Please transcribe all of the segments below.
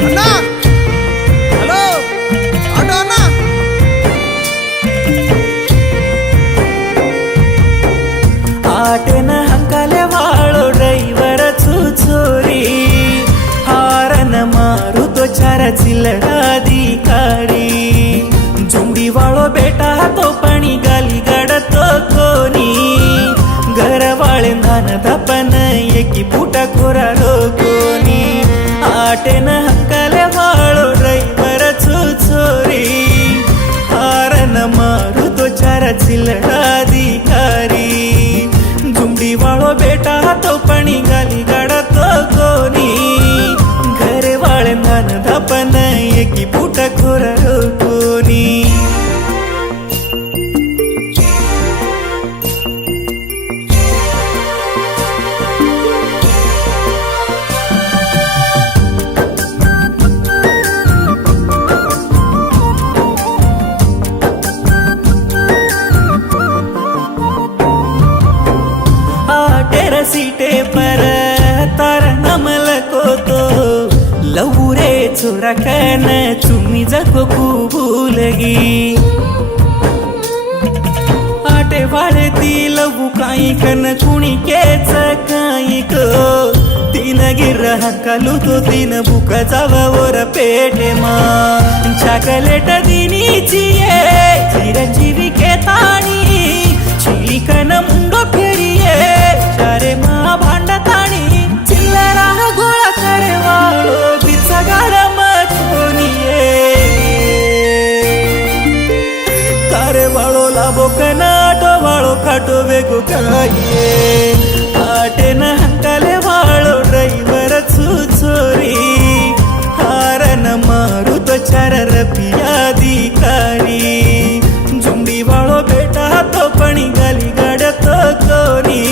अण्णा hello auto अण्णा आटेन हंकाले वाळो driver चुचोरी हारन मारू तो चार चिल्लराधिकारी झुंडी वाळो बेटा तो पाणी गाली गडतो कोणी घर वाळे धान धापन एकी फुटा खोरालो कोणी आटेन हंकाले वाळो ड्राइवर चुचोरी हारन मारू तो चार चिल्लराधिकारी झुंडी वाळो बेटा तो पाणी गाली गाडतो कोणी घरे वाळे धान धापन एकी फुटा खोरालो कोणी सीटे पर तार नमल को तो लवरे चोरा कन चुमी जको भूलगी आटे वाढती लवू काही कन कुणी केच काही को तीन गिर हकालू तो तीन बुक जावावर पेटे मा चॉकलेट दिनीची चिरंजीवी के ताणी चिलिकन मुंडो फेरिये चारे मा भांडताणी चिल्लरा गोळा करे वाळो बिचा गाडा मचोनिये करे वाळो लाभो कनाटो वाळो खाटो वेगो काये आटे न हंकाले वाळो ड्राइवर चुचोरी हारन मारू तो चार रपियाधिकारी झुंडी वाळो बेटा तो पाणी गाली गाडतो कोणी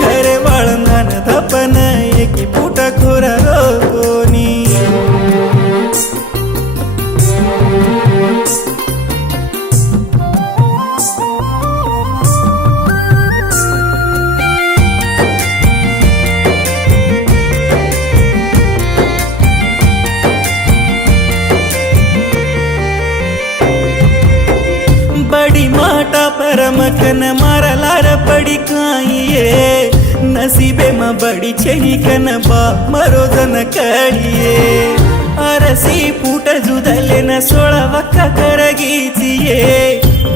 घरे वाळंधान धापन एकी फुटा खोरालो कोणी बड़ी माटा परमकन मारलार पड़ी काइये नसीबे में बड़ी छेनी कन बा मरो जन कड़िये अरसी फूट जुदले न सोळा वक्का करगीचिये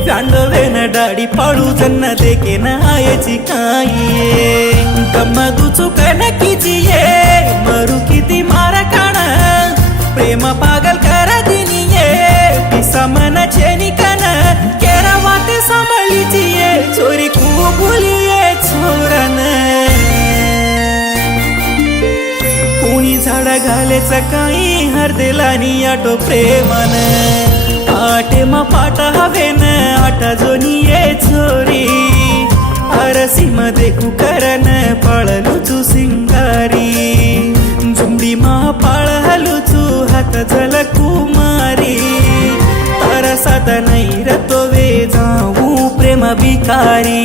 चांडवे न डाडी पाळू जन देखे न आयची काइये गम्मा दुचो कन कीजिये मरू किती मार काण प्रेम पागल कर दिनिये पिसा मन छेनी कन केरा वाते संभळीचिये चोरी खूप भुलिये छोरन कोणी झाडा घालेच काही हरदेलानी आटो प्रेमन आटे मा पाटा हवेन आटा जोनिये छोरी अरसी मध्ये कुकरन पळलुचू सिंगारी झुंडी मा पाळहलुचू हात जल कुमारी तरसात नाही रतो वे जाऊ प्रेम भिकारी